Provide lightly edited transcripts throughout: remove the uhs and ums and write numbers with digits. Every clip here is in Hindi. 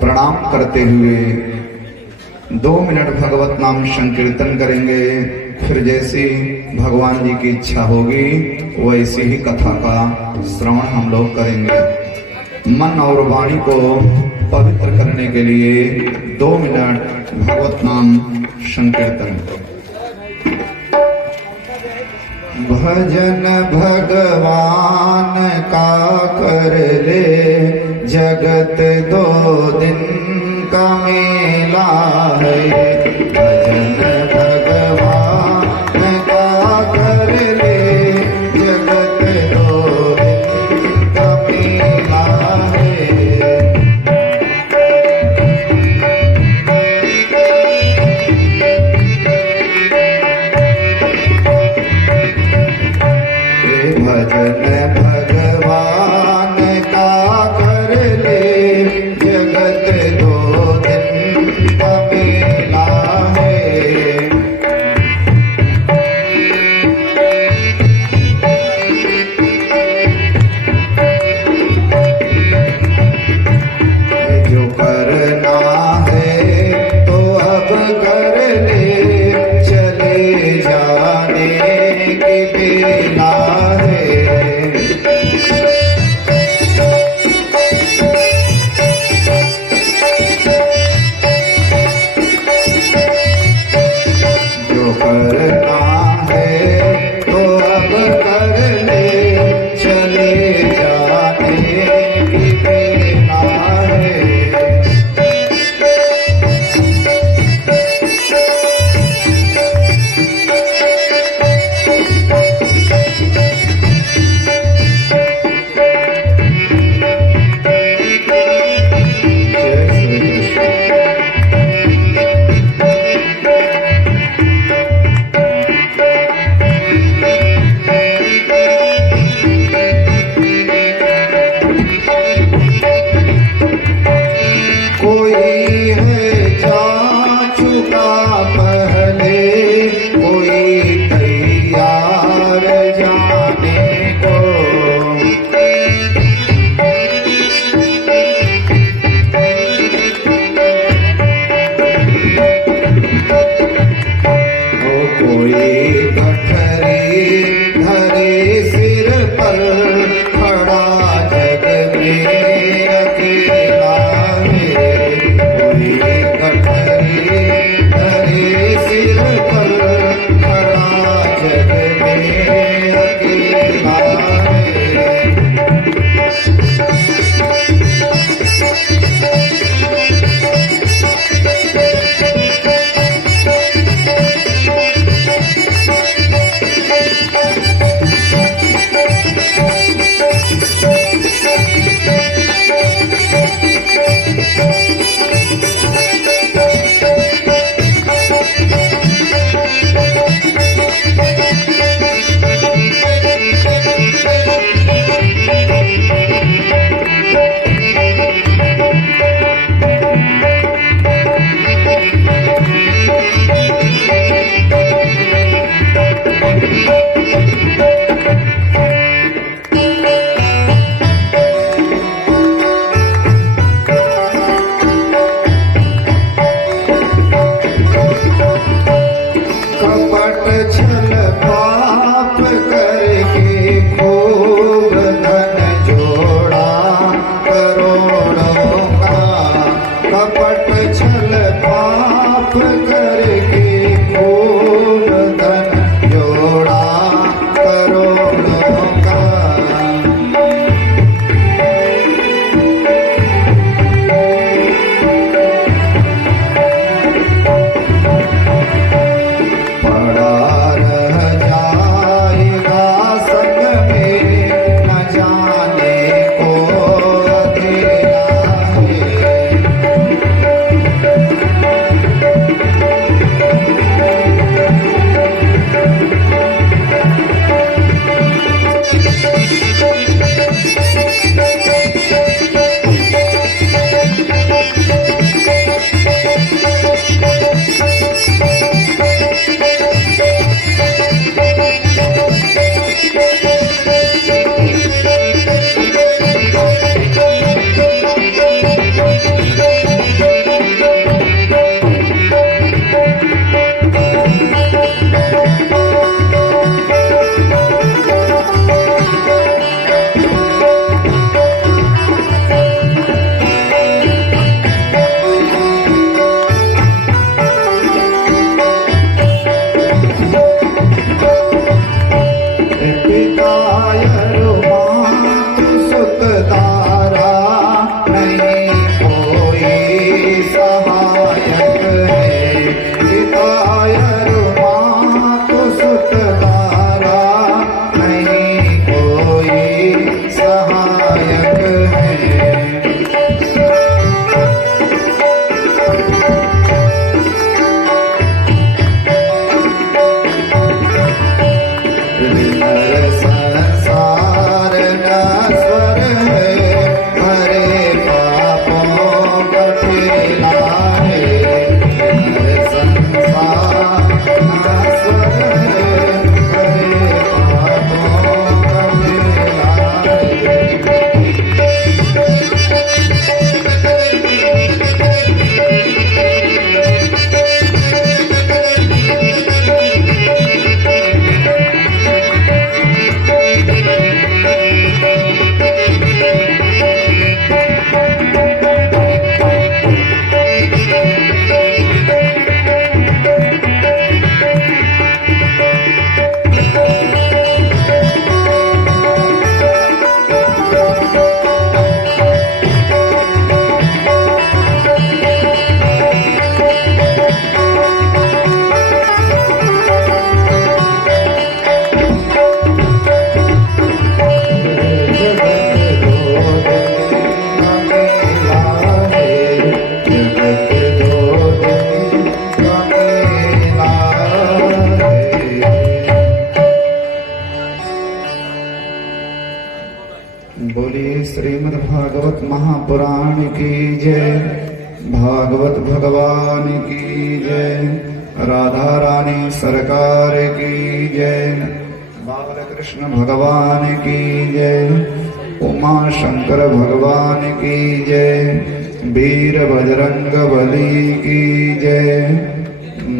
प्रणाम करते हुए 2 मिनट भगवत नाम संकीर्तन करेंगे। फिर जैसी भगवान जी की इच्छा होगी वैसी ही कथा का श्रवण हम लोग करेंगे। मन और वाणी को पवित्र करने के लिए 2 मिनट भगवत नाम संकीर्तन। भजन भगवान का कर ले, जगत 2 दिन का मेला है। भजन भगवान का कर ले, जगत 2 दिन का मेला है। भजन भगवान का कर ले, जगत 2 दिन का मेला है। जो करना है तो अब कर ले, चले जाने की बेला है। जो करना है तो अब कर ले, चले जाने की बेला है। कोई है जा चुका पहले, कोई तैयार जाने को। वो कोई गठरी धरे सिर पर, खड़ा जग में अकेला है। कोई गठरी धरे सिर पर, खड़ा जग में अकेला है। कपट छल पाप करके खूब धन जोड़ा करोड़ों का। कपट छल पाप करके खूब धन जोड़ा करोड़ों का। पड़ा रह जाएगा संग में, न जाने को अकेला है। महापुराण की जय, भागवत भगवान की जय, राधा रानी सरकार की जय, बाल कृष्ण भगवान की जय, उमा शंकर भगवान की जय, वीर बजरंग बली की जय।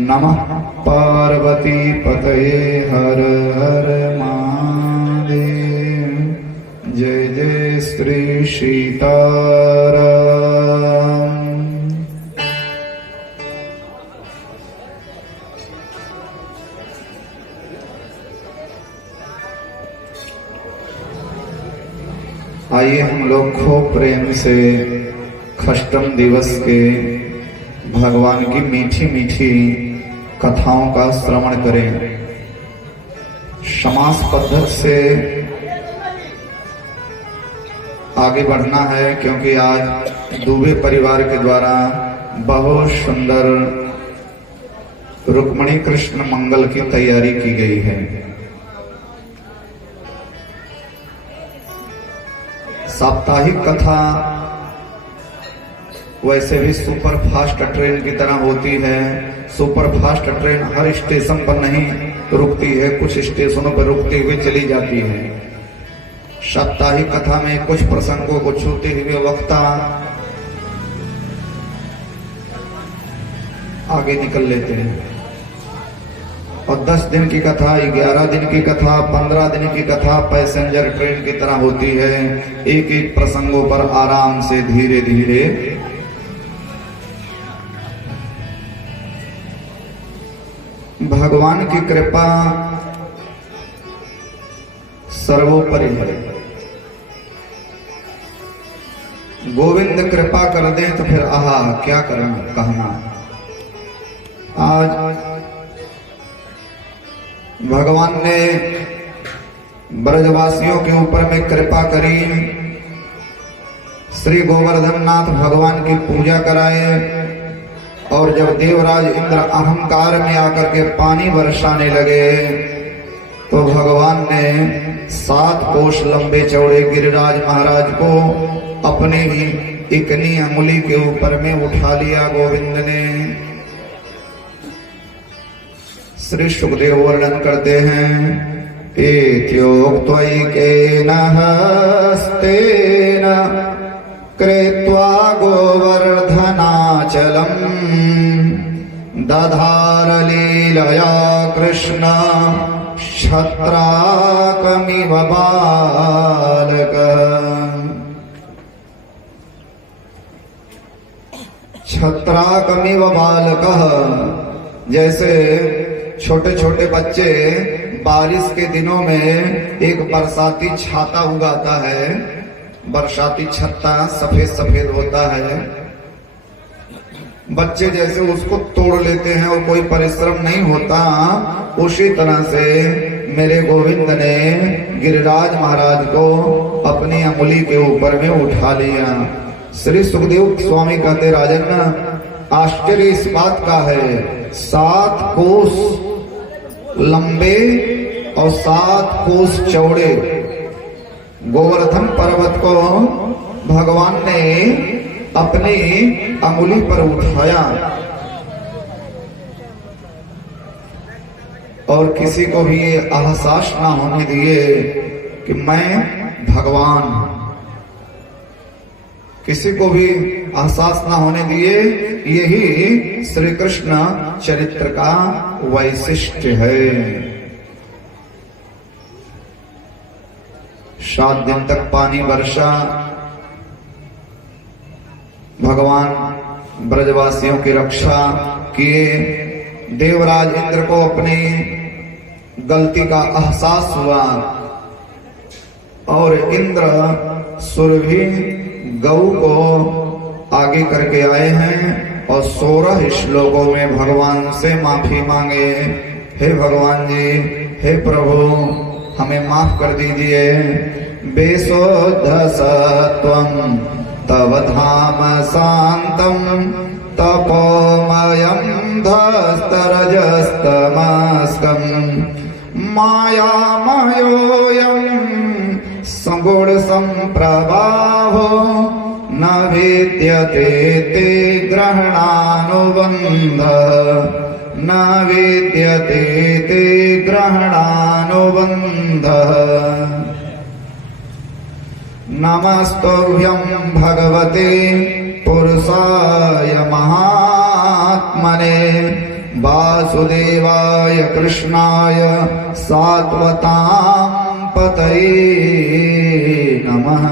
नमः पार्वती पतये हर हर महादेव। जय जय श्री सीताराम। आइए हम लोग खूब प्रेम से अष्टम दिवस के भगवान की मीठी मीठी कथाओं का श्रवण करें। समास पद्धति से आगे बढ़ना है, क्योंकि आज दुबे परिवार के द्वारा बहुत सुंदर रुक्मणी कृष्ण मंगल की तैयारी की गई है। साप्ताहिक कथा वैसे भी सुपर फास्ट ट्रेन की तरह होती है। सुपर फास्ट ट्रेन हर स्टेशन पर नहीं रुकती है, कुछ स्टेशनों पर रुकती हुई चली जाती है। साप्ताहिक कथा में कुछ प्रसंगों को छूते हुए वक्ता आगे निकल लेते हैं, और 10 दिन की कथा, 11 दिन की कथा, 15 दिन की कथा पैसेंजर ट्रेन की तरह होती है। एक एक प्रसंगों पर आराम से धीरे धीरे भगवान की कृपा सर्वोपरि है। गोविंद कृपा कर दे तो फिर आहा क्या कहना। आज भगवान ने ब्रजवासियों के ऊपर में कृपा करी। श्री गोवर्धन नाथ भगवान की पूजा कराए, और जब देवराज इंद्र अहंकार में आकर के पानी बरसाने लगे तो भगवान ने 7 कोस लंबे चौड़े गिरिराज महाराज को अपनी ही इकनी अंगुली के ऊपर में उठा लिया गोविंद ने। श्री सुखदेव वर्णन करते हैं, एत्योक्त्वैकेन हस्तेन कृत्वा गोवर्धनाचलम् दधार लीलया कृष्ण क्षत्राकमिव बालक। क्षत्राकमिव बालकः, जैसे छोटे छोटे बच्चे बारिश के दिनों में एक बरसाती छाता उगाता है। बरसाती छत्ता सफेद सफेद होता है, बच्चे जैसे उसको तोड़ लेते हैं और कोई परिश्रम नहीं होता, उसी तरह से मेरे गोविंद ने गिरिराज महाराज को अपनी अंगुली के ऊपर में उठा लिया। श्री सुखदेव स्वामी कहते, राजन आश्चर्य इस बात का है, 7 कोस लंबे और 7 कोस चौड़े गोवर्धन पर्वत को भगवान ने अपनी अंगुली पर उठाया, और किसी को भी ये एहसास ना होने दिए कि मैं भगवान हूं। किसी को भी एहसास ना होने दिए। यही श्री कृष्ण चरित्र का वैशिष्ट्य है। 7 दिन तक पानी वर्षा, भगवान ब्रजवासियों की रक्षा किए। देवराज इंद्र को अपनी गलती का एहसास हुआ, और इंद्र सुरभि गौ को आगे करके आए हैं, और 16 श्लोकों में भगवान से माफी मांगे। हे भगवान जी, हे प्रभु, हमें माफ कर दीजिए। बेशोध सत्वं तव धाम शांतम तपोमयं धस्तरजस्तमस्कं मायामयोऽयं सगुण संप्रभावो न विद्यते ते ग्रहणानुबन्धः न विद्यते ते ग्रहणानुबन्धः। नमस्तुभ्यं भगवते पुरुषाय महात्मने वासुदेवाय कृष्णाय सात्वतां पतये नमः।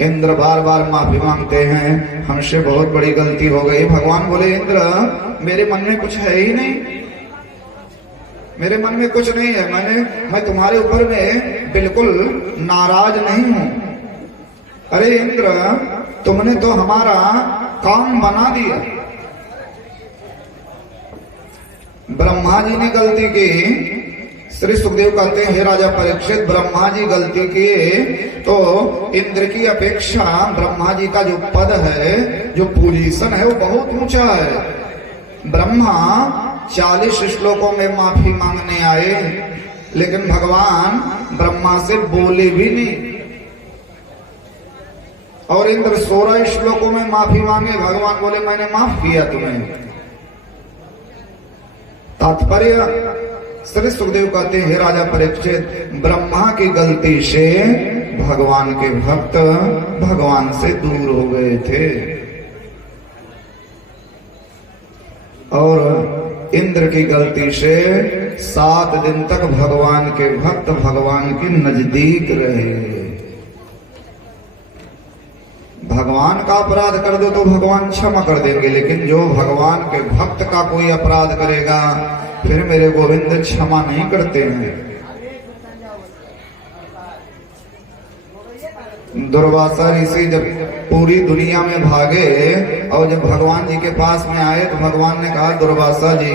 इंद्र बार बार माफी मांगते हैं, हमसे बहुत बड़ी गलती हो गई। भगवान बोले, इंद्र मेरे मन में कुछ है ही नहीं, मेरे मन में कुछ नहीं है, मैं तुम्हारे ऊपर में बिल्कुल नाराज नहीं हूं। अरे इंद्र, तुमने तो हमारा काम बना दिया। ब्रह्मा जी ने गलती की। श्री सुखदेव कहते हैं, हे राजा परीक्षित, ब्रह्मा जी गलती किए तो इंद्र की अपेक्षा ब्रह्मा जी का जो पद है, जो पोजीशन है, वो बहुत ऊंचा है। ब्रह्मा 40 श्लोकों में माफी मांगने आए, लेकिन भगवान ब्रह्मा से बोले भी नहीं। और इंद्र 16 श्लोकों में माफी मांगे, भगवान बोले मैंने माफ किया तुम्हें। तात्पर्य, श्री सुखदेव कहते हैं, हे राजा परीक्षित, ब्रह्मा की गलती से भगवान के भक्त भगवान से दूर हो गए थे। और इंद्र की गलती से 7 दिन तक भगवान के भक्त भगवान के नजदीक रहे। भगवान का अपराध कर दो तो भगवान क्षमा कर देंगे, लेकिन जो भगवान के भक्त का कोई अपराध करेगा फिर मेरे गोविंद क्षमा नहीं करते हैं। दुर्वासा ऋषि जब पूरी दुनिया में भागे और जब भगवान जी के पास में आए तो भगवान ने कहा, दुर्वासा जी,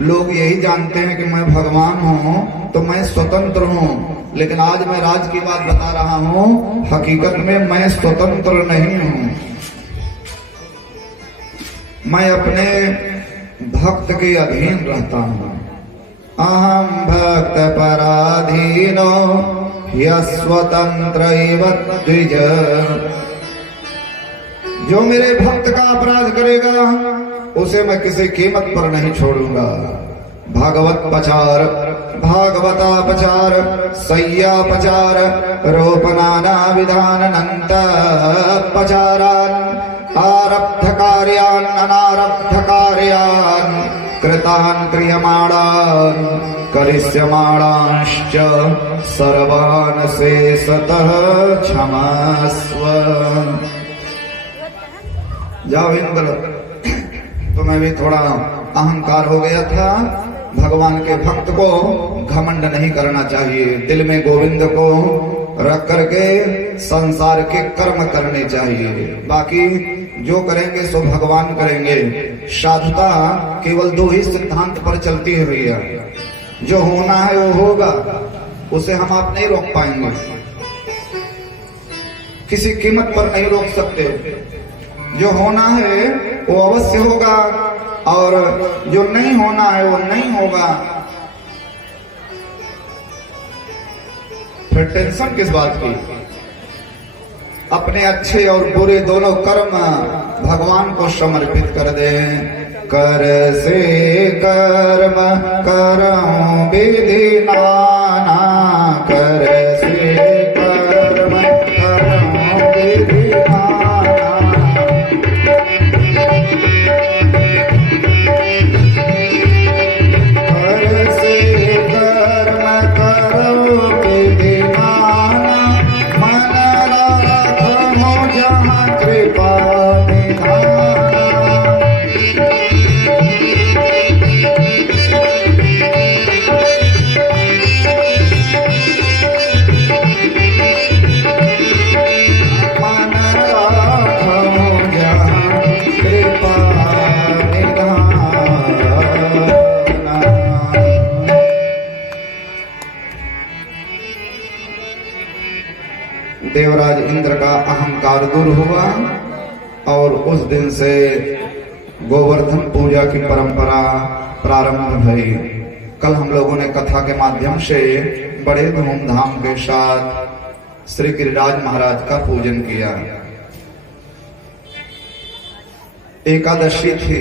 लोग यही जानते हैं कि मैं भगवान हूँ तो मैं स्वतंत्र हूँ, लेकिन आज मैं राज की बात बता रहा हूँ, हकीकत में मैं स्वतंत्र नहीं हूँ। मैं अपने भक्त के अधीन रहता हूँ। अहम भक्त पराधीनो ह्यस्वतंत्र एव द्विज। जो मेरे भक्त का अपराध करेगा उसे मैं किसी कीमत पर नहीं छोड़ूंगा। भागवतापचार, सय्यापचार, रोपनाना विधान अनंतपचारान्, आरब्ध कार्यान् अनारब्ध कार्यान्, कृतान् क्रियमाणान् करिष्यमाणांश्च सर्वान् शेषतः क्षमस्व। जाओ इंद्र, तुम्हें भी थोड़ा अहंकार हो गया था। भगवान के भक्त को घमंड नहीं करना चाहिए, दिल में गोविंद को रख करके संसार के कर्म करने चाहिए। बाकी जो करेंगे सो भगवान करेंगे। साधुता केवल 2 ही सिद्धांत पर चलती है भैया। जो होना है वो होगा, उसे हम आप नहीं रोक पाएंगे, किसी कीमत पर नहीं रोक सकते। जो होना है वो अवश्य होगा और जो नहीं होना है वो नहीं होगा। फिर टेंशन किस बात की? अपने अच्छे और बुरे दोनों कर्म भगवान को समर्पित कर दें। कर से कर्म करऊं विधि नाना, कर से कर्म करऊं विधि नाना। कर से कर्म करऊं विधि नाना, मन रखो जहाँ कृपा निधाना। देवराज इंद्र का अहंकार दूर हुआ और उस दिन से गोवर्धन पूजा की परंपरा प्रारंभ हुई। कल हम लोगों ने कथा के माध्यम से बड़े धूमधाम के साथ श्री गिरिराज महाराज का पूजन किया। एकादशी थी।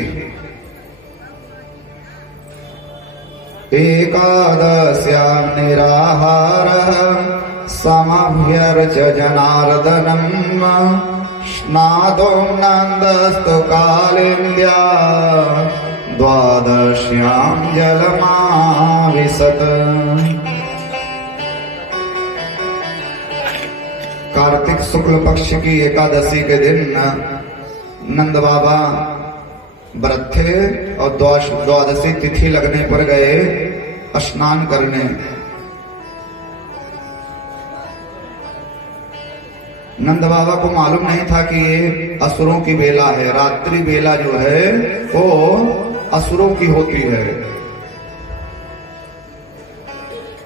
एकादश्यां निराहारः समाभ्यर्च जनार्दनम् स्नातो नन्दस्तु कालिन्द्या द्वादश्यां जलमाविशत्। कार्तिक शुक्ल पक्ष की एकादशी के दिन नंद बाबा व्रत थे और द्वादशी तिथि लगने पर गए स्नान करने। नंद बाबा को मालूम नहीं था कि ये असुरों की बेला है। रात्रि बेला जो है वो असुरों की होती है।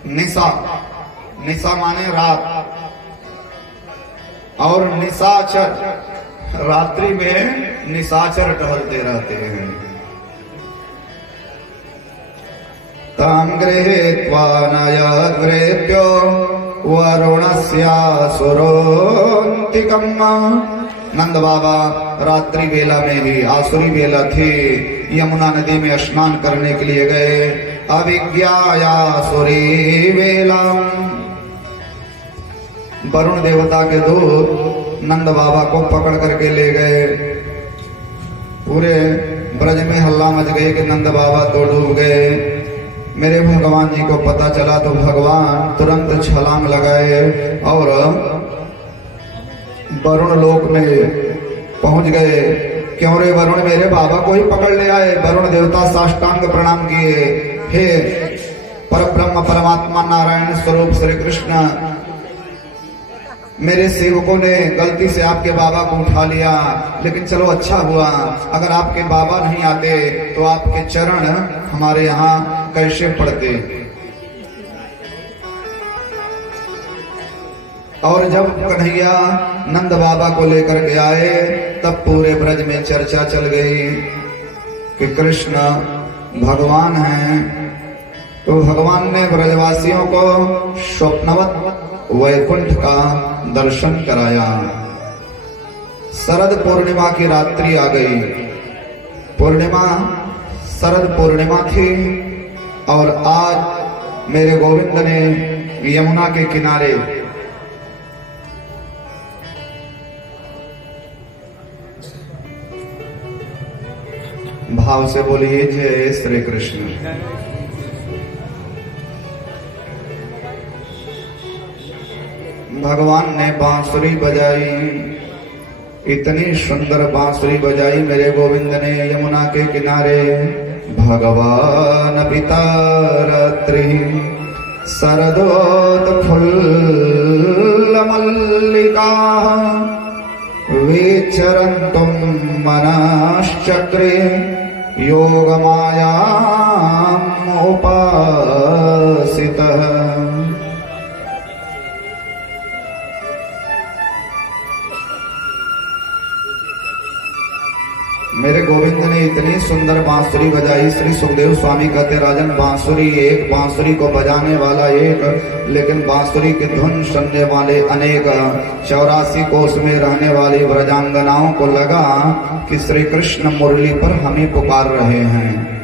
निशा, निशा माने रात, और निशाचर, रात्रि में निशाचर टहलते रहते हैं। तां गृहीत्वा नयग्रेभ्यो वरुणस्यासुरोन्तिकम्। नंद बाबा रात्रि बेला में ही, आसुरी बेला थी, यमुना नदी में स्नान करने के लिए गए। अविज्ञायासुरी बेला, वरुण देवता के दूत नंद बाबा को पकड़ करके ले गए। पूरे ब्रज में हल्ला मच गए कि नंद बाबा तो डूब गए। मेरे भगवान जी को पता चला तो भगवान तुरंत छलांग लगाए और वरुण लोक में पहुंच गए। क्यों रे वरुण, मेरे बाबा को ही पकड़ ले आए। वरुण देवता साष्टांग प्रणाम किए। हे परब्रह्म परमात्मा नारायण स्वरूप श्री कृष्ण, मेरे सेवकों ने गलती से आपके बाबा को उठा लिया, लेकिन चलो अच्छा हुआ। अगर आपके बाबा नहीं आते तो आपके चरण हमारे यहाँ कैसे पड़ते। और जब कन्हैया नंद बाबा को लेकर के आए तब पूरे ब्रज में चर्चा चल गई कि कृष्ण भगवान हैं। तो भगवान ने ब्रजवासियों को स्वप्नवत वैकुंठ का दर्शन कराया। शरद पूर्णिमा की रात्रि आ गई। पूर्णिमा, शरद पूर्णिमा थी और आज मेरे गोविंद ने यमुना के किनारे भाव से बोलिए जय श्री कृष्ण। भगवान ने बांसुरी बजाई, इतनी सुंदर बांसुरी बजाई मेरे गोविंद ने यमुना के किनारे। भगवान पिता रात्रि शरदोत फुल्ल मल्लिका विचरन्तुम मनश्चक्रे योगमायाम् उपासितः। मेरे गोविंद ने इतनी सुंदर बांसुरी बजाई। श्री सुखदेव स्वामी कहते, राजन बांसुरी एक, बांसुरी को बजाने वाला एक, लेकिन बांसुरी की धुन सुनने वाले अनेक। 84 कोस में रहने वाली ब्रजांगनाओं को लगा कि श्री कृष्ण मुरली पर हमें पुकार रहे हैं।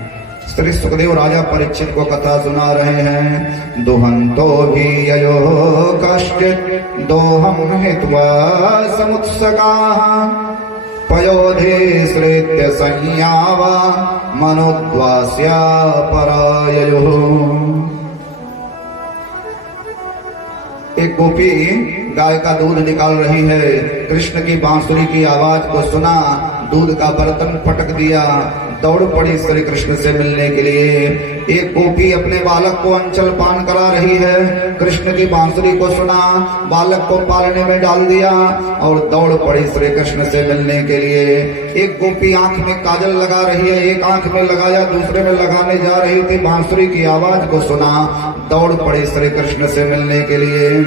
श्री सुखदेव राजा परीक्षित को कथा सुना रहे हैं। दोहंतो भी ययो कश्चित् दोहं हित्वा समुत्सकाः पयोधे श्रेत्य संयावा मनोद्वास्या पराययो। एक गोपी गाय का दूध निकाल रही है। कृष्ण की बांसुरी की आवाज को सुना, दूध का बर्तन पटक दिया, दौड़ पड़ी श्री कृष्ण से मिलने के लिए। एक गोपी अपने बालक को अंचल पान करा रही है। कृष्ण की बांसुरी को सुना, बालक को पालने में डाल दिया और दौड़ पड़ी श्री कृष्ण से मिलने के लिए। एक गोपी आंख में काजल लगा रही है, एक आंख में लगाया, दूसरे में लगाने जा रही थी। बांसुरी की आवाज को सुना, दौड़ पड़ी श्री कृष्ण से मिलने के लिए।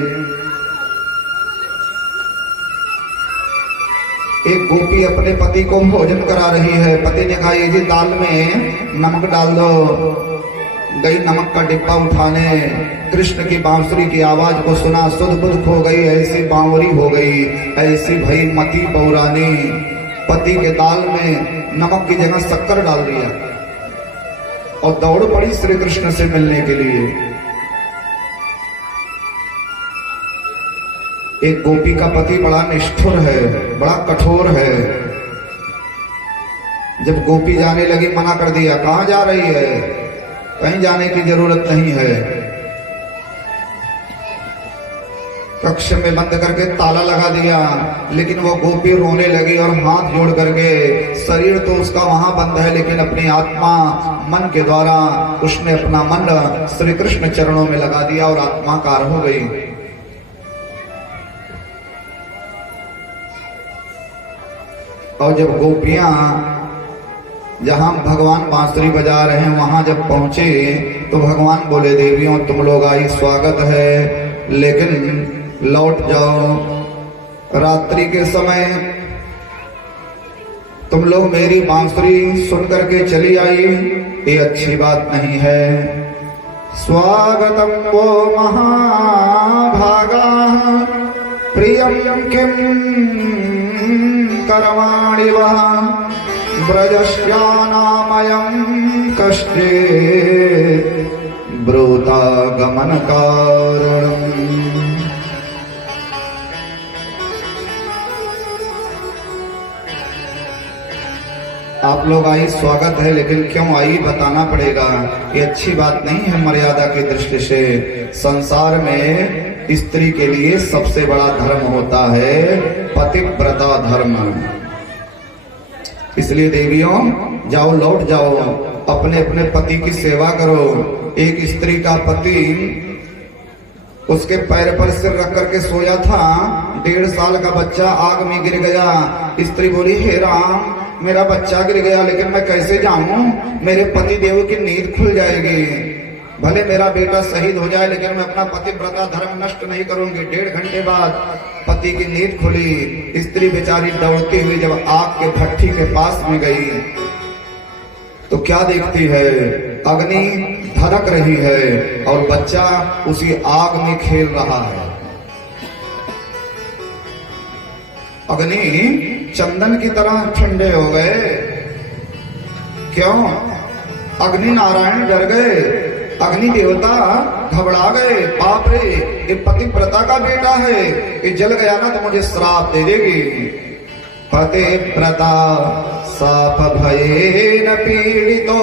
एक गोपी अपने पति को भोजन करा रही है। पति ने कहा, ये जी दाल में नमक डाल दो। गई नमक का डिब्बा उठाने, कृष्ण की बांसुरी की आवाज को सुना, सुध बुध खो गई, ऐसी बांवरी हो गई, ऐसी भई मती पौरानी। पति के दाल में नमक की जगह शक्कर डाल दिया और दौड़ पड़ी श्री कृष्ण से मिलने के लिए। एक गोपी का पति बड़ा निष्ठुर है, बड़ा कठोर है। जब गोपी जाने लगी मना कर दिया, कहां जा रही है, कहीं जाने की जरूरत नहीं है। कक्ष में बंद करके ताला लगा दिया, लेकिन वो गोपी रोने लगी और हाथ जोड़ करके, शरीर तो उसका वहां बंद है लेकिन अपनी आत्मा मन के द्वारा उसने अपना मन श्री कृष्ण चरणों में लगा दिया और आत्माकार हो गई। और जब गोपियां जहां भगवान बांसुरी बजा रहे हैं वहां जब पहुंचे तो भगवान बोले, देवियों तुम लोग आई स्वागत है, लेकिन लौट जाओ। रात्रि के समय तुम लोग मेरी बांसुरी सुन करके चली आई, ये अच्छी बात नहीं है। स्वागतम वो महाभागा प्रियम किम करवाणि वः ब्रजश्यानामयं कष्टे ब्रूता गमन कारणम्। आप लोग आई स्वागत है, लेकिन क्यों आई बताना पड़ेगा, ये अच्छी बात नहीं है मर्यादा की दृष्टि से। संसार में स्त्री के लिए सबसे बड़ा धर्म होता है पतिव्रता धर्म। इसलिए देवियों जाओ, लौट जाओ, अपने अपने पति की सेवा करो। एक स्त्री का पति उसके पैर पर सिर रख करके सोया था, 1.5 साल का बच्चा आग में गिर गया। स्त्री बोली, हे राम मेरा बच्चा गिर गया, लेकिन मैं कैसे जाऊं, मेरे पति देव की नींद खुल जाएगी। भले मेरा बेटा शहीद हो जाए लेकिन मैं अपना पतिव्रता धर्म नष्ट नहीं करूंगी। 1.5 घंटे बाद पति की नींद खुली। स्त्री बेचारी दौड़ती हुई जब आग के भट्ठी के पास में गई तो क्या देखती है, अग्नि धड़क रही है और बच्चा उसी आग में खेल रहा है। अग्नि चंदन की तरह ठंडे हो गए। क्यों? अग्नि नारायण डर गए, अग्नि देवता घबरा गए। बाप रे, ये पतिव्रता का बेटा है, ये जल गया ना तो मुझे श्राप दे देगी। पतिव्रता साप भयेन पीड़ितो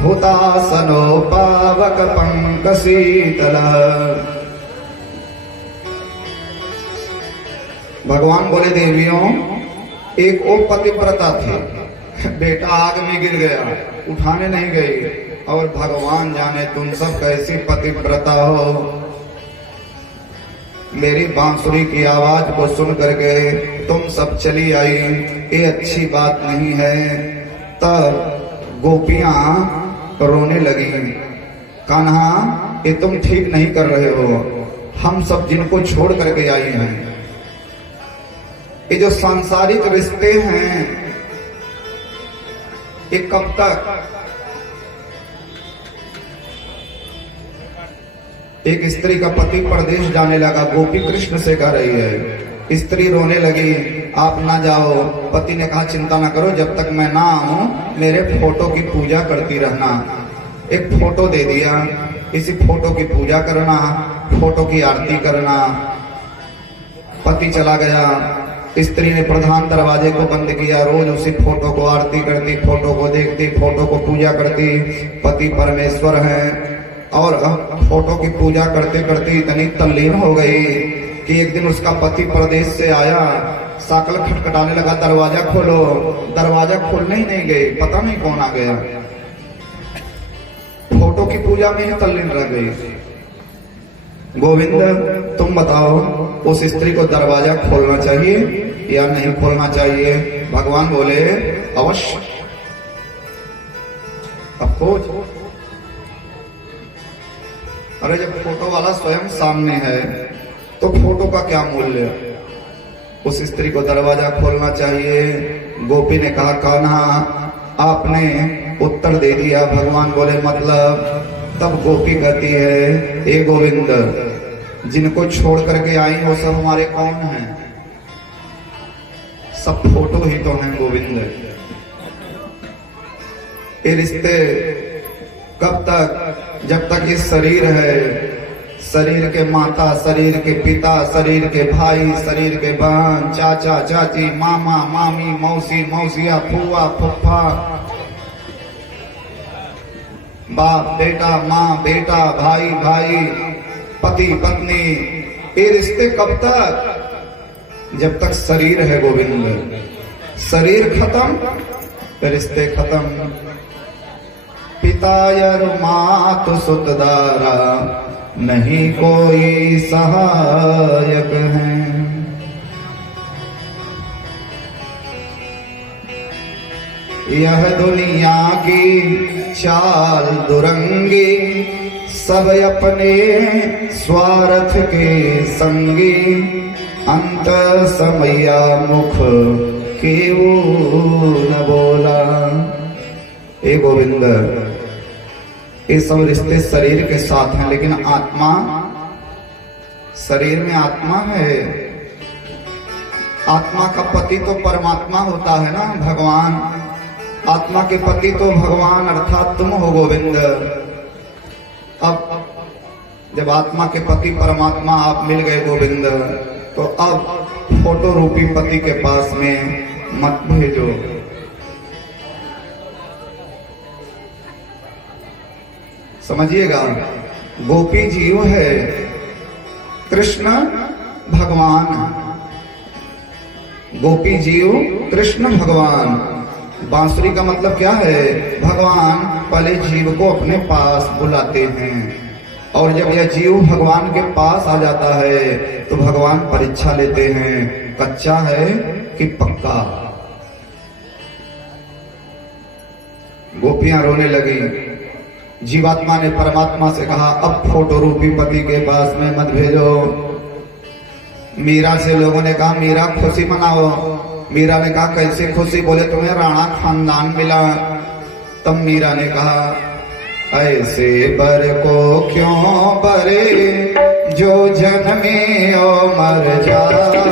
हुतासनो पावक पंकशीतलः। भगवान बोले, देवियों एक और पतिव्रता थी, बेटा आग में गिर गया, उठाने नहीं गई। और भगवान जाने तुम सब कैसी पतिव्रता हो, मेरी बांसुरी की आवाज को सुन करके तुम सब चली आई, ये अच्छी बात नहीं है। तब गोपियां रोने लगी, कान्हा ये तुम ठीक नहीं कर रहे हो, हम सब जिनको छोड़ करके आई हैं, ये जो सांसारिक रिश्ते हैं ये कब तक। एक स्त्री का पति परदेश जाने लगा, गोपी कृष्ण से कह रही है। स्त्री रोने लगी, आप ना जाओ। पति ने कहा, चिंता ना करो, जब तक मैं ना आऊं मेरे फोटो की पूजा करती रहना। एक फोटो दे दिया, इसी फोटो की पूजा करना, फोटो की आरती करना। पति चला गया, स्त्री ने प्रधान दरवाजे को बंद किया, रोज उसी फोटो को आरती करती, फोटो को देखती, फोटो को पूजा करती। पति परमेश्वर है और फोटो की पूजा करते करते इतनी तल्लीन हो गई कि एक दिन उसका पति प्रदेश से आया, साकल खटखटाने लगा, दरवाजा खोलो। दरवाजा खोलने ही नहीं गए, पता नहीं कौन आ गया। फोटो की पूजा में ही तल्लीन रह गई। गोविंद तुम बताओ, उस स्त्री को दरवाजा खोलना चाहिए या नहीं खोलना चाहिए? भगवान बोले, अवश्य, अब खोज। अरे जब फोटो वाला स्वयं सामने है तो फोटो का क्या मूल्य? उस स्त्री को दरवाजा खोलना चाहिए। गोपी ने कहा, कान्हा आपने उत्तर दे दिया। भगवान बोले, मतलब? तब गोपी कहती है, ए गोविंद, जिनको छोड़ करके आई वो सब हमारे कौन हैं? सब फोटो ही तो हैं गोविंद। ये रिश्ते कब तक? जब तक ये शरीर है, शरीर के माता, शरीर के पिता, शरीर के भाई, शरीर के बहन, चाचा चाची, मामा मामी, मौसी मौसिया, फूआ फुफ्फा, बाप बेटा, माँ बेटा, भाई भाई, पति पत्नी, ये रिश्ते कब तक? जब तक शरीर है गोविंद। शरीर खत्म, रिश्ते खत्म। पिता यर मात सुतदारा, नहीं कोई सहायक है। यह दुनिया की चाल दुरंगी, सब अपने स्वार्थ के संगी, अंत समया मुख केऊ न बोला। ए गोविंद, ये सब रिश्ते शरीर के साथ हैं, लेकिन आत्मा, शरीर में आत्मा है। आत्मा का पति तो परमात्मा होता है ना, भगवान। आत्मा के पति तो भगवान अर्थात तुम हो गोविंद। अब जब आत्मा के पति परमात्मा आप मिल गए गोविंद, तो अब फोटो रूपी पति के पास में मत भेजो। समझिएगा, गोपी जीव है, कृष्ण भगवान। गोपी जीव, कृष्ण भगवान। बांसुरी का मतलब क्या है? भगवान पहले जीव को अपने पास बुलाते हैं, और जब यह जीव भगवान के पास आ जाता है तो भगवान परीक्षा लेते हैं, कच्चा है कि पक्का। गोपियां रोने लगी। जीवात्मा ने परमात्मा से कहा, अब फोटो रूपी पति के पास में मत भेजो। मीरा से लोगों ने कहा, मीरा खुशी मनाओ। मीरा ने कहा, कैसे खुशी? बोले, तुम्हें राणा खानदान मिला। तब मीरा ने कहा, ऐसे बर को क्यों बरे, जो जन्मे और मर जाए।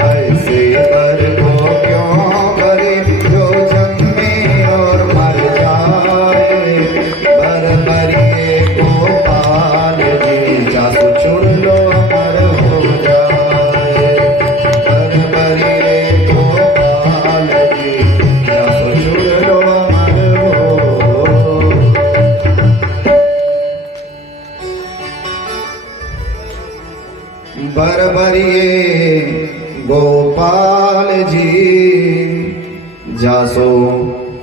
ऐसे बर को क्यों बरे, जो जन्मे और मर जाए। बर बरिए गोपाल जी, जासु चुड़ लो मर हो जाए। बर बरिए गोपाल जी, जासु चुड़ लो मर हो। बरबरिए गोपाल जी, जासो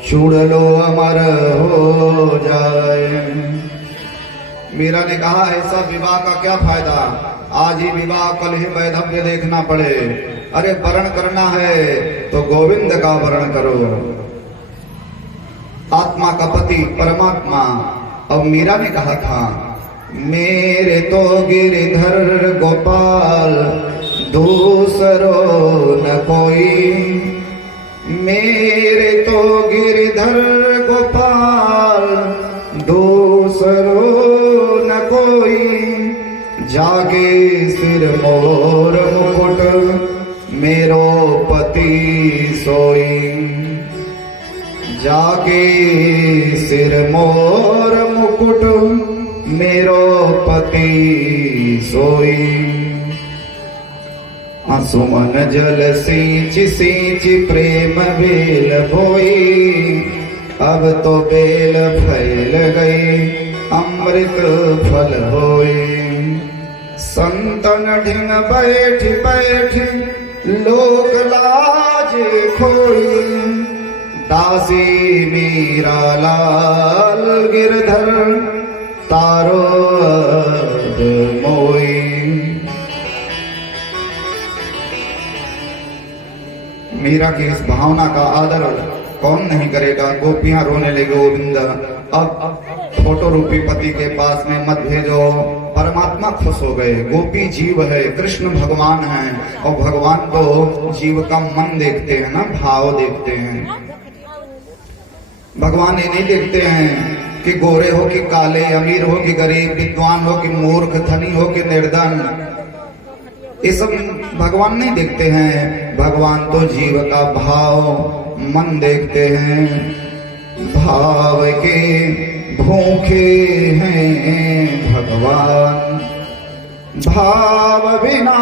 चूड़ लो अमर हो जाए। मीरा ने कहा, ऐसा विवाह का क्या फायदा? आज ही विवाह, कल ही वैधव्य देखना पड़े। अरे वर्ण करना है तो गोविंद का वर्ण करो। आत्मा का पति परमात्मा। अब मीरा ने कहा था, मेरे तो गिरधर गोपाल, दूसरो न कोई। मेरे तो गिरधर गोपाल, दूसरो न कोई। जागे सिर मोर मुकुट, मेरो पति सोई। जागे सिर मोर मुकुट, मेरो पति सोई। आंसुमन जल सींच सींच प्रेम बेल बोई। अब तो बेल फैल गई, अमृत फल होई। संतन ढिंग बैठ बैठ, लोक लाज खोई। दासी मीरा लाल गिरधर, तारो मोई। मीरा की इस भावना का आदर कौन नहीं करेगा? गोपियां रोने लगी, गोविंद अब फोटो रूपी पति के पास में मत भेजो। परमात्मा खुश हो गए। गोपी जीव है, कृष्ण भगवान है, और भगवान तो जीव का मन देखते हैं ना, भाव देखते हैं। भगवान ये नहीं देखते हैं कि गोरे हो कि काले, अमीर हो कि गरीब, विद्वान हो कि मूर्ख, धनी हो कि निर्धन। ये सब भगवान नहीं देखते हैं। भगवान तो जीव का भाव मन देखते हैं। भाव के भूखे हैं भगवान, भाव बिना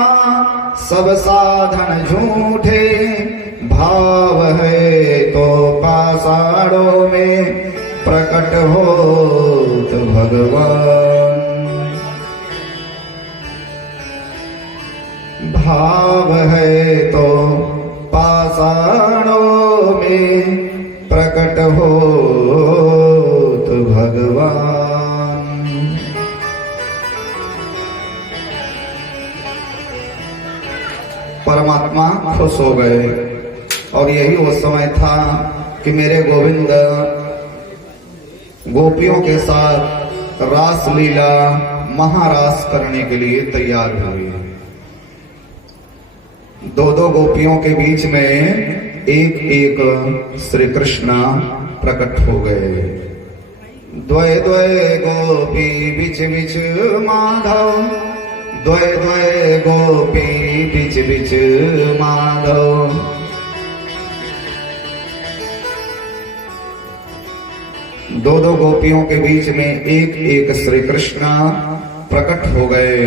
सब साधन झूठे। भाव है तो पाषाणों में प्रकट हो तो भगवान। भाव है तो पाषाणों में प्रकट हो तो भगवान। परमात्मा खुश हो गए और यही वो समय था कि मेरे गोविंद गोपियों के साथ रास लीला महारास करने के लिए तैयार हुए। दो दो गोपियों के बीच में एक एक श्री कृष्ण प्रकट हो गए। द्वय द्वय गोपी बिच बिच माधव, द्वय द्वय गोपी बिच बिच माधव। दो दो गोपियों के बीच में एक एक श्री कृष्ण प्रकट हो गए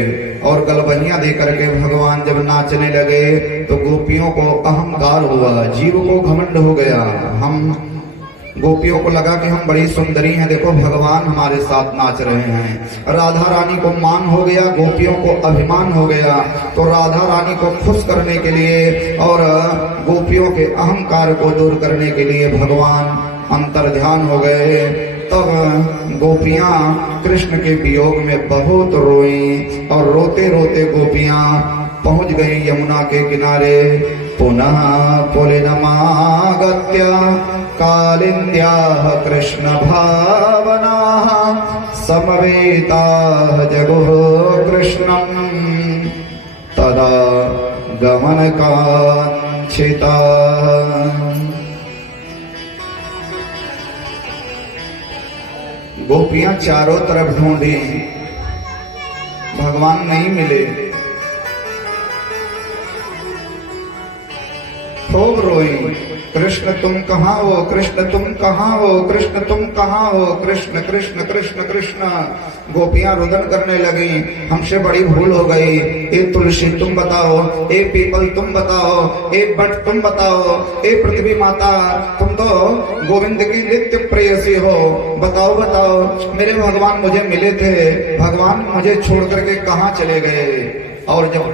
और गलबनिया देकर के भगवान जब नाचने लगे तो गोपियों को अहंकार हुआ, जीव को घमंड हो गया। हम गोपियों को लगा कि हम बड़ी सुंदरी हैं, देखो भगवान हमारे साथ नाच रहे हैं। राधा रानी को मान हो गया, गोपियों को अभिमान हो गया। तो राधा रानी को खुश करने के लिए और गोपियों के अहंकार को दूर करने के लिए भगवान अंतर्ध्यान हो गए। तब गोपियां कृष्ण के वियोग में बहुत रोई और रोते रोते गोपियां पहुंच गई यमुना के किनारे। पुनः पुलिनमागत्य कालिन्द्याः कृष्ण भावनाः समवेताः जगुः कृष्णम् तदा गमनकाङ्क्षिताः। गोपियां चारों तरफ ढूंढी, भगवान नहीं मिले। खूब रोई, कृष्ण तुम कहाँ हो, कृष्ण तुम कहाँ हो, कृष्ण तुम कहाँ हो, कृष्ण कृष्ण कृष्ण कृष्ण। गोपियां रुदन करने लगी, हमसे बड़ी भूल हो गई। ए तुलसी तुम बताओ, ए पीपल तुम बताओ, ए बट तुम बताओ, ए पृथ्वी माता तुम तो गोविंद की नित्य प्रेयसी हो, बताओ बताओ मेरे भगवान मुझे मिले थे, भगवान मुझे छोड़ करके कहाँ चले गए। और जब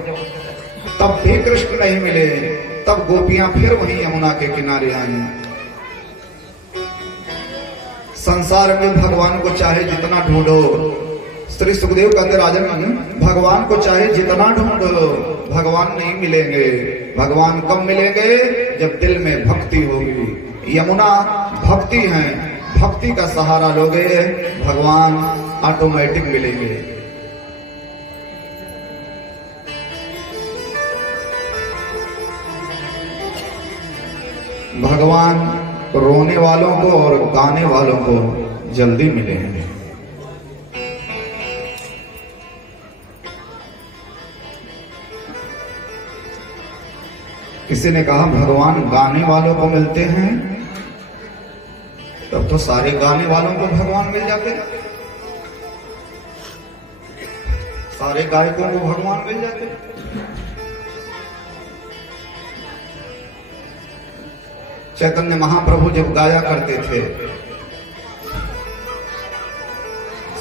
तब भी कृष्ण नहीं मिले, तब गोपियां फिर वहीं यमुना के किनारे आई। संसार में भगवान को चाहे जितना ढूंढो, श्री सुखदेव कहते राजन भगवान को चाहे जितना ढूंढो भगवान नहीं मिलेंगे। भगवान कब मिलेंगे? जब दिल में भक्ति होगी। यमुना भक्ति है, भक्ति का सहारा लोगे भगवान ऑटोमेटिक मिलेंगे। भगवान रोने वालों को और गाने वालों को जल्दी मिले हैं। किसी ने कहा भगवान गाने वालों को मिलते हैं, तब तो सारे गाने वालों को भगवान मिल जाते, सारे गायकों को भगवान मिल जाते। चैतन्य महाप्रभु जब गाया करते थे,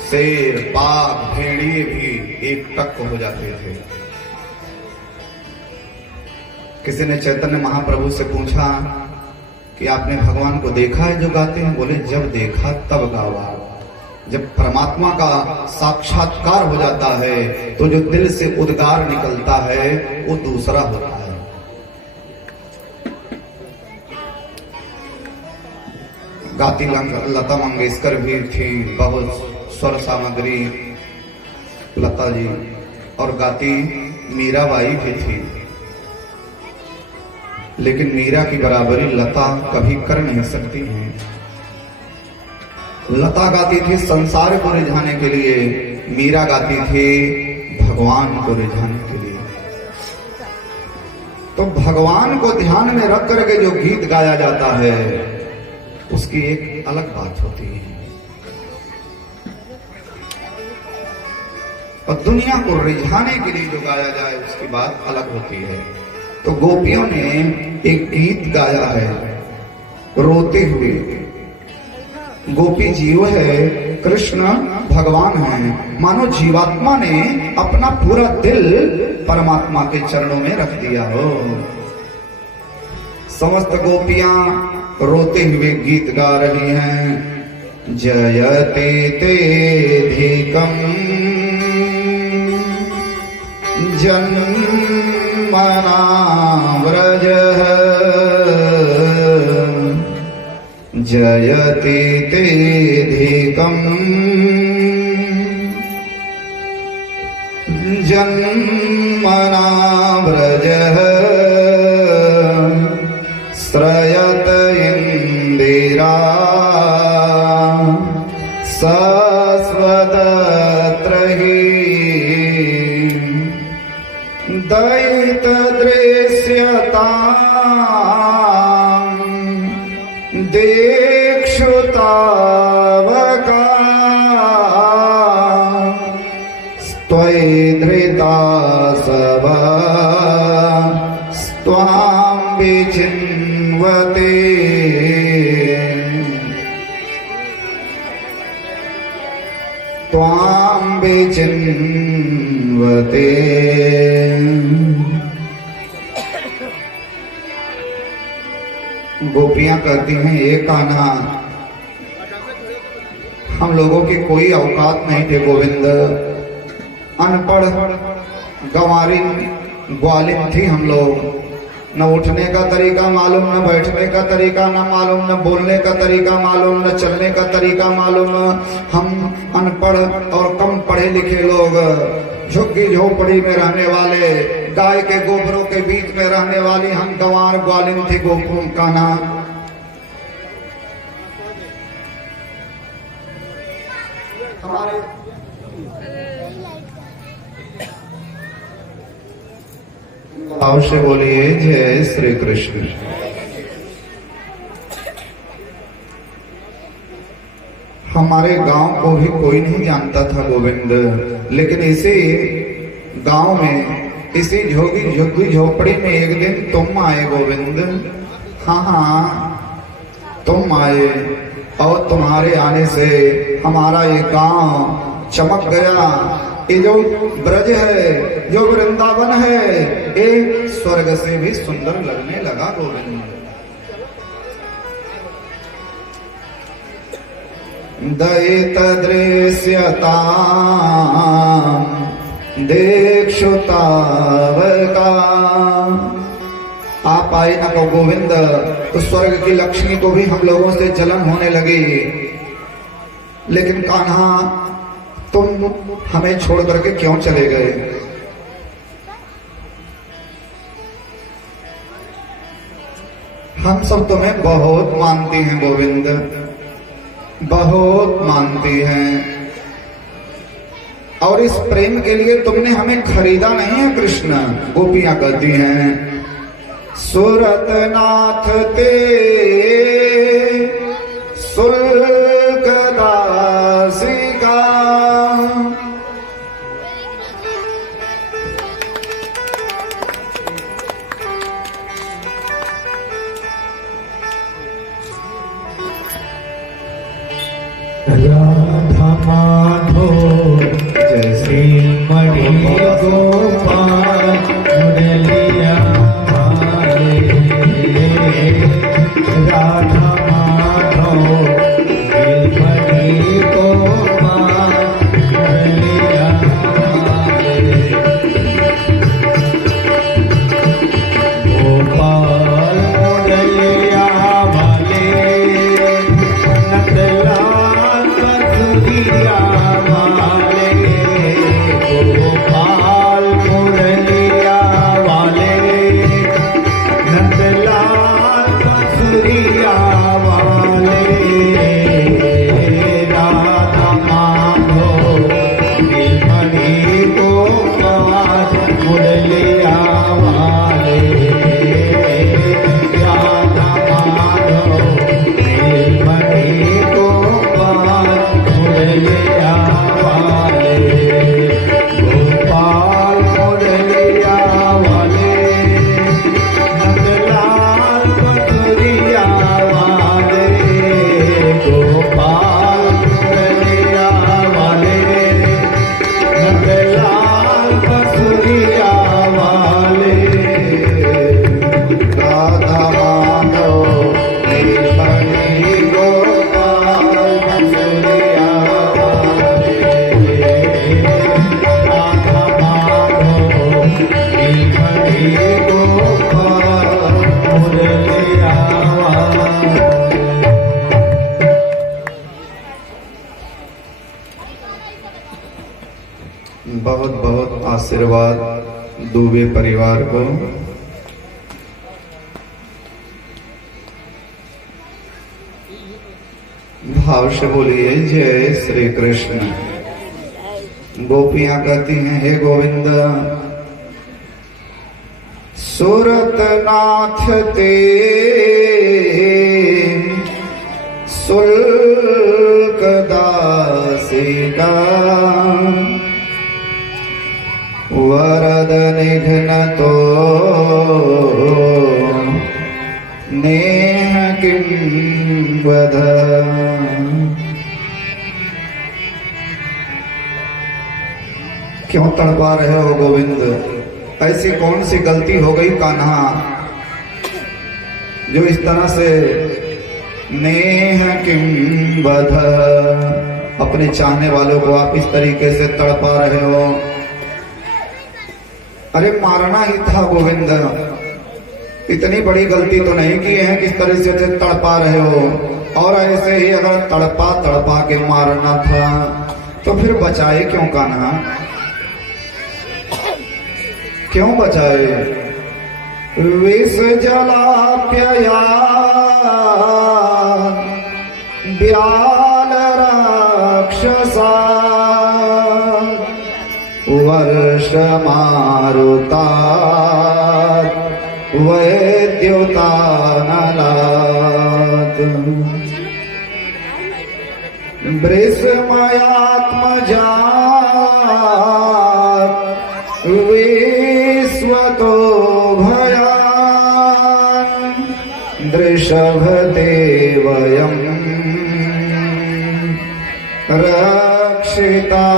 शेर बाघ भेड़िए भी एक टक हो जाते थे। किसी ने चैतन्य महाप्रभु से पूछा कि आपने भगवान को देखा है जो गाते हैं? बोले जब देखा तब गावा। जब परमात्मा का साक्षात्कार हो जाता है तो जो दिल से उद्गार निकलता है वो दूसरा होता है। गाती लता मंगेशकर भी थी, बहुत स्वर सामग्री लता जी, और गाती मीराबाई भी थी, लेकिन मीरा की बराबरी लता कभी कर नहीं सकती है। लता गाती थी संसार को रिझाने के लिए, मीरा गाती थी भगवान को रिझाने के लिए। तो भगवान को ध्यान में रख करके जो गीत गाया जाता है उसकी एक अलग बात होती है, और दुनिया को रिझाने के लिए जो गाया जाए उसकी बात अलग होती है। तो गोपियों ने एक गीत गाया है रोते हुए। गोपी जीव है, कृष्ण भगवान है। मानो जीवात्मा ने अपना पूरा दिल परमात्मा के चरणों में रख दिया हो। समस्त गोपियां रोते हुए गीत गा रही हैं। जयते तेधिकं जन्मना व्रजः जयते तेधिकं जन्मना व्रजः श्रयत इंदिरा सस्वतत्र हि दयित दृश्यतां देक्षुतावका त्वयि धृता सभा त्वां विचिन्वते। त्वां विचिन्वते। गोपियां कहती हैं, ये कान्हा, हम लोगों की कोई औकात नहीं थे गोविंद। अनपढ़ गंवारिन ग्वालिन थी हम लोग। न उठने का तरीका मालूम, न बैठने का तरीका न मालूम, न बोलने का तरीका मालूम, न चलने का तरीका मालूम। हम अनपढ़ और कम पढ़े लिखे लोग, झुग्गी झोपड़ी में रहने वाले, गाय के गोबरों के बीच में रहने वाली हम गंवार ग्वालिन थी गोपुन कान्हा। हमारे भाव से बोलिए जय श्री कृष्ण। हमारे गांव को भी कोई नहीं जानता था गोविंद, लेकिन इसी गांव में, इसी झुग्गी झोपड़ी में एक दिन तुम आए गोविंद। हाँ, तुम आए और तुम्हारे आने से हमारा ये गांव चमक गया। ये जो ब्रज है, जो वृंदावन है, ये स्वर्ग से भी सुंदर लगने लगा गोविंद। दयित दृश्यतां देक्षुतावका। आप आए ना तो गोविंद, तो स्वर्ग की लक्ष्मी को भी हम लोगों से जलन होने लगी। लेकिन कान्हा, तुम हमें छोड़ करके क्यों चले गए? हम सब तुम्हें बहुत मानती हैं गोविंद, बहुत मानती हैं। और इस प्रेम के लिए तुमने हमें खरीदा नहीं है कृष्ण। गोपियां कहती हैं, सुरतनाथ ते शुल्क दासिका। राधा माधो जैसे मणि गोपाल मुरलिया मारे। राधा माधो मणि गोपाल मुरलिया मारे। गोपाल मुरलिया वाले नटला गोपाल मुरलिया आशीर्वाद दुबे परिवार को। भाव से बोलिए जय श्री कृष्ण। गोपियां कहती हैं हे गोविंद सुरतनाथ ते शुल्क दासिका वरद निघ्न तो नेह किं वद। क्यों तड़पा रहे हो गोविंद? ऐसी कौन सी गलती हो गई कान्हा जो इस तरह से नेह किं वध, अपने चाहने वालों को आप इस तरीके से तड़पा रहे हो? अरे मारना ही था गोविंद, इतनी बड़ी गलती तो नहीं की है किस तरह से तड़पा रहे हो। और ऐसे ही अगर तड़पा तड़पा के मारना था तो फिर बचाए क्यों कान्हा? क्यों बचाए? विष जलाप्यया व्याल राक्षसा वर्ष मारुता वैद्युतानलात्। वृषमयात्मजा विश्वतो भयान् दृषभदेवयम् रक्षितामुः।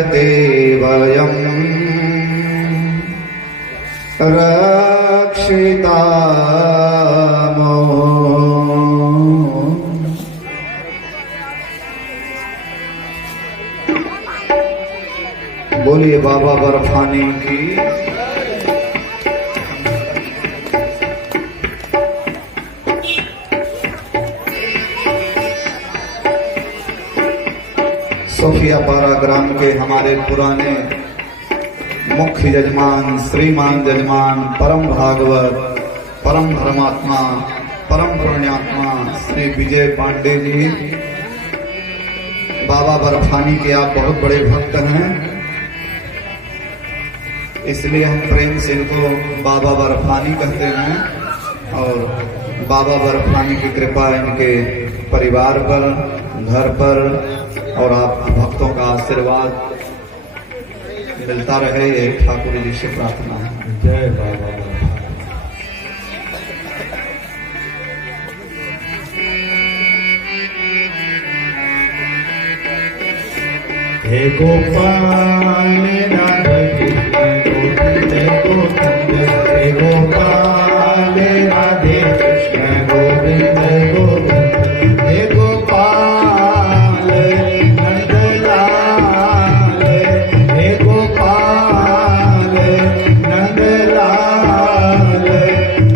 दृषभदेवयम् रक्षितामुः। बोलिए बाबा बर्फानी की। सोफियापारा ग्राम के हमारे पुराने मुख्य यजमान श्रीमान यजमान परम भागवत परम धर्मात्मा परम पुण्यात्मा श्री विजय पांडे जी, बाबा बर्फानी के आप बहुत बड़े भक्त हैं, इसलिए हम प्रेम से इनको बाबा बर्फानी कहते हैं। और बाबा बर्फानी की कृपा इनके परिवार पर, घर पर और आप भक्तों का आशीर्वाद मिलता रहे, ये ठाकुर जी से प्रार्थना है। जय बाबा। हे गोपाल राधे कृष्ण गोविंद हे गोपाल राधे कृष्ण गोविंद गोविंद हे गोपाल नंदलाल हे गोपाल नंदलाल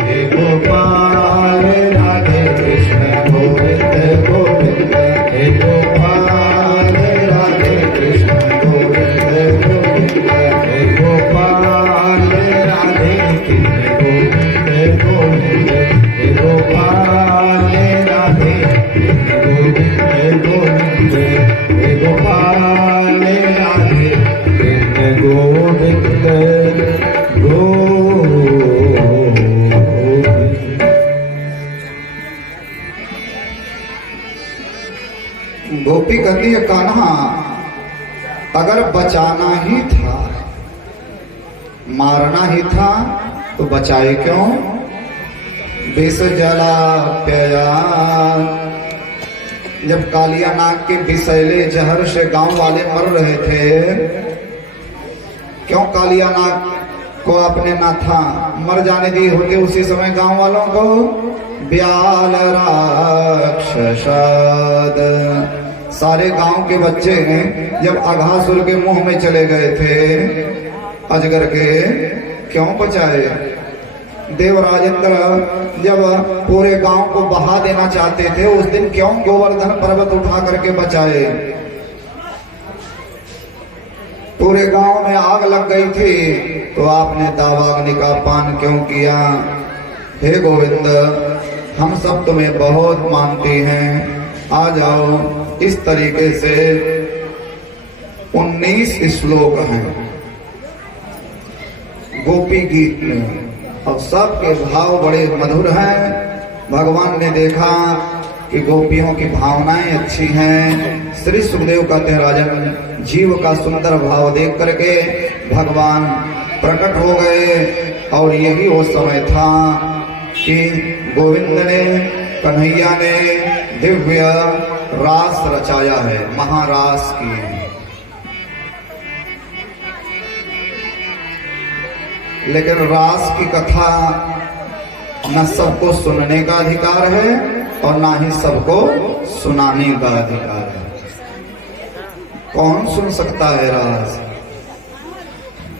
हे गोपाल राधे कृष्ण गोविंद गोविंद हे गोपाल राधे कृष्ण गोविंद गोविंद हे गोपाल राधे कृष्ण गोविंद गोविंद हे गोपाल राधे कृष्ण गोविंद गोविंद हे गोपाल राधे कृष्ण गोविंद गोविंद। गोपी कहती है कान्हा अगर बचाना ही था, मारना ही था तो बचाए क्यों? विष जलाप्यया, जब कालिया नाग के विषैले जहर से गांव वाले मर रहे थे, क्यों कालिया नाग को आपने ना था मर जाने दी होती उसी समय गांव वालों को? ब्याल राक्षसाद, सारे गांव के बच्चे जब अघासुर के मुंह में चले गए थे अजगर के, क्यों बचाए? देवराजेंद्र जब पूरे गांव को बहा देना चाहते थे, उस दिन क्यों गोवर्धन पर्वत उठा करके बचाए? पूरे गांव में आग लग गई थी तो आपने दावाग्नि का पान क्यों किया? हे गोविंद, हम सब तुम्हें बहुत मानते हैं, आ जाओ। इस तरीके से 19 श्लोक हैं गोपी गीत में और सबके भाव बड़े मधुर हैं। भगवान ने देखा कि गोपियों की भावनाएं अच्छी हैं। श्री सुखदेव कहते हैं, राजन, जीव का सुंदर भाव देख करके भगवान प्रकट हो गए। और यही वो समय था कि गोविंद ने, कन्हैया ने दिव्य रास रचाया है, महारास की है। लेकिन रास की कथा न सबको सुनने का अधिकार है और ना ही सबको सुनाने का अधिकार है। कौन सुन सकता है रास?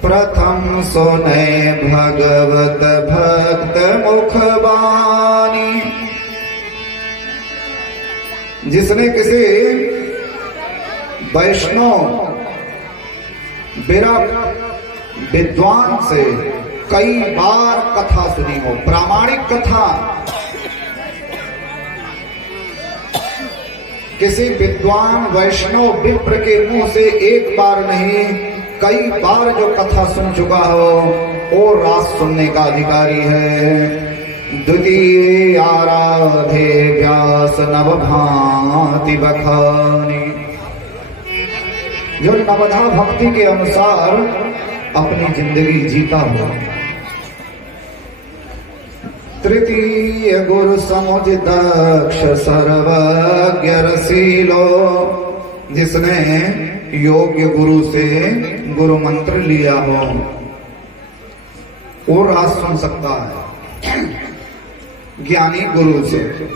प्रथम सुने भगवत भक्त मुखबानी। जिसने किसी वैष्णव विद्वान से कई बार कथा सुनी हो, प्रामाणिक कथा, किसी विद्वान वैष्णव विप्र के मुंह से एक बार नहीं कई बार जो कथा सुन चुका हो, वो रास सुनने का अधिकारी है। द्वितीय आराधे व्यास नवभांति बखानी। जो नवधा भक्ति के अनुसार अपनी जिंदगी जीता हो। तृतीय गुरु समुझ दक्ष सर्वज्ञ रसीलो। जिसने योग्य गुरु से गुरु मंत्र लिया हो, वो रास सुन सकता है। ज्ञानी गुरु से।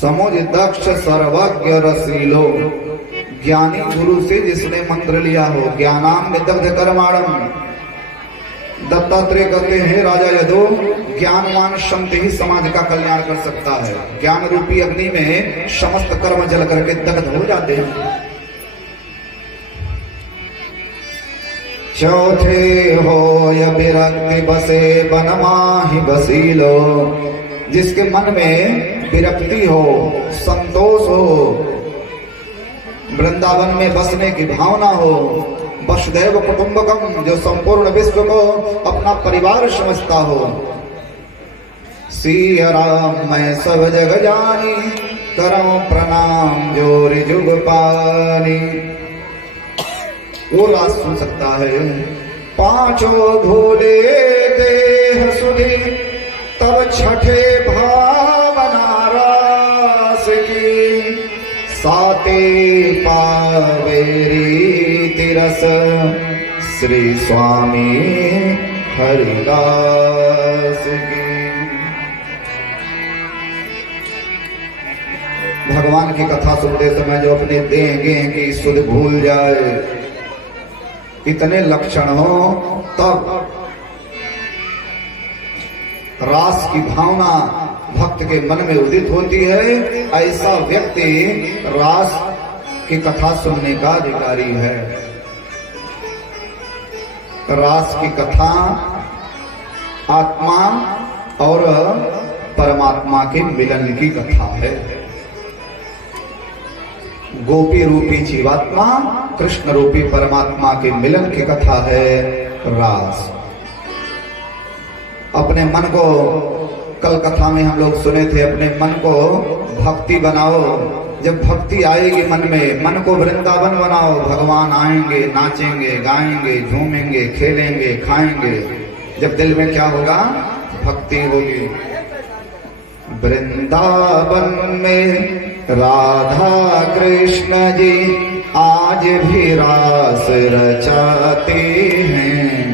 समुझ दक्ष सर्वज्ञ रसीलो। ज्ञानी गुरु से जिसने मंत्र लिया हो। ज्ञानाम निदग्ध कर्माणम। दत्तात्रेय कहते हैं, राजा यदो, ज्ञानवान शंत ही समाज का कल्याण कर सकता है। ज्ञान रूपी अग्नि में समस्त कर्म जल करके दग्ध हो जाते हैं। चौथे हो या विरक्ति बसे बन माहि बसीलो। जिसके मन में विरक्ति हो, संतोष हो, वृंदावन में बसने की भावना हो, वसुदैव कुटुंबकम, जो संपूर्ण विश्व को अपना परिवार समझता हो। सिया राम मैं सब जग जानी, करो प्रणाम जोरि जुग पानी। वो रास सुन सकता है। पांचों भूले देह सुधी, तब छठे भावना रास की। साते पावेरी तिरस, श्री स्वामी हरिदास की। भगवान की कथा सुनते समय जो अपने देह गेह की सुध भूल जाए, इतने लक्षण हो, तब रास की भावना भक्त के मन में उदित होती है। ऐसा व्यक्ति रास की कथा सुनने का अधिकारी है। रास की कथा आत्मा और परमात्मा के मिलन की कथा है। गोपी रूपी जीवात्मा, कृष्ण रूपी परमात्मा के मिलन की कथा है रास। अपने मन को, कल कथा में हम लोग सुने थे, अपने मन को भक्ति बनाओ। जब भक्ति आएगी मन में, मन को वृंदावन बनाओ। भगवान आएंगे, नाचेंगे, गाएंगे, झूमेंगे, खेलेंगे, खाएंगे। जब दिल में क्या होगा? भक्ति होगी। वृंदावन में राधा कृष्ण जी आज भी रास रचाते हैं।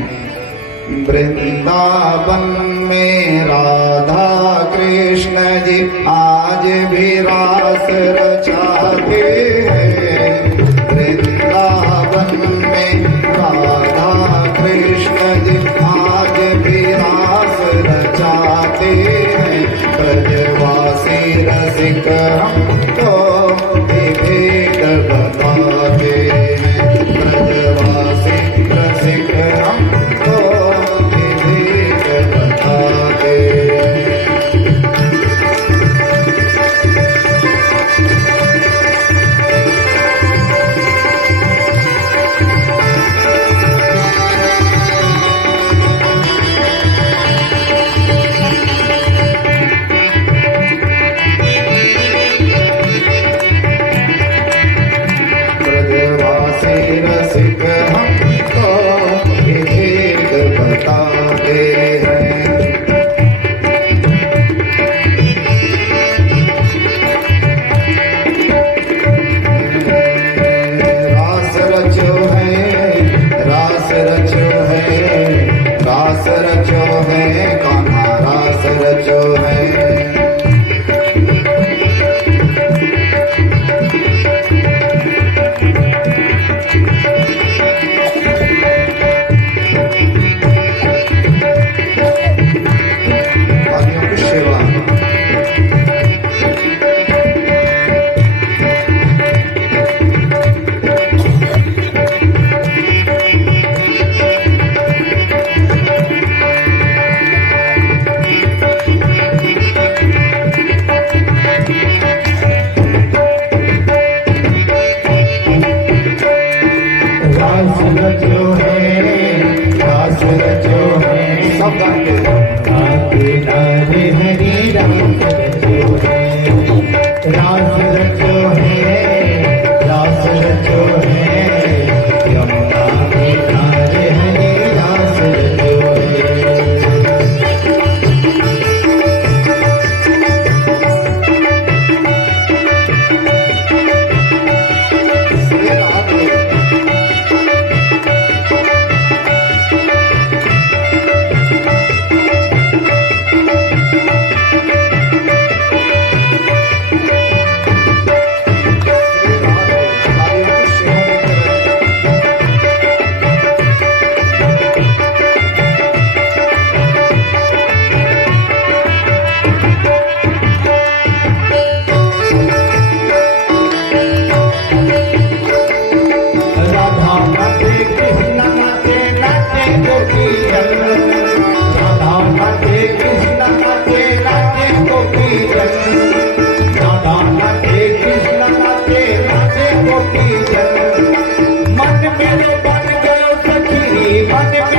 वृंदावन में राधा कृष्ण जी आज भी रास रचाते हैं। वृंदावन में राधा कृष्ण जी आज भी रास रचाते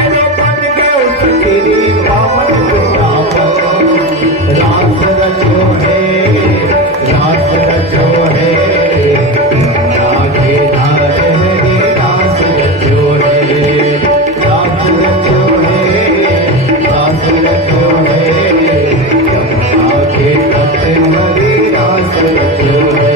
मेरो बन गयो सखी पावन वृंदावन। रास रचो है, रास रचो है, यमुना के धारे हरि रास रचो है, रास रचो है, रास रचो है, यमुना के तट हरि रास रचो है।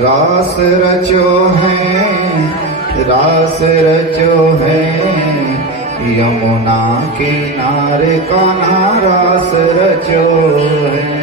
रास रचो है, रास रचो है, यमुना किनारे कान्हा रास रचो है।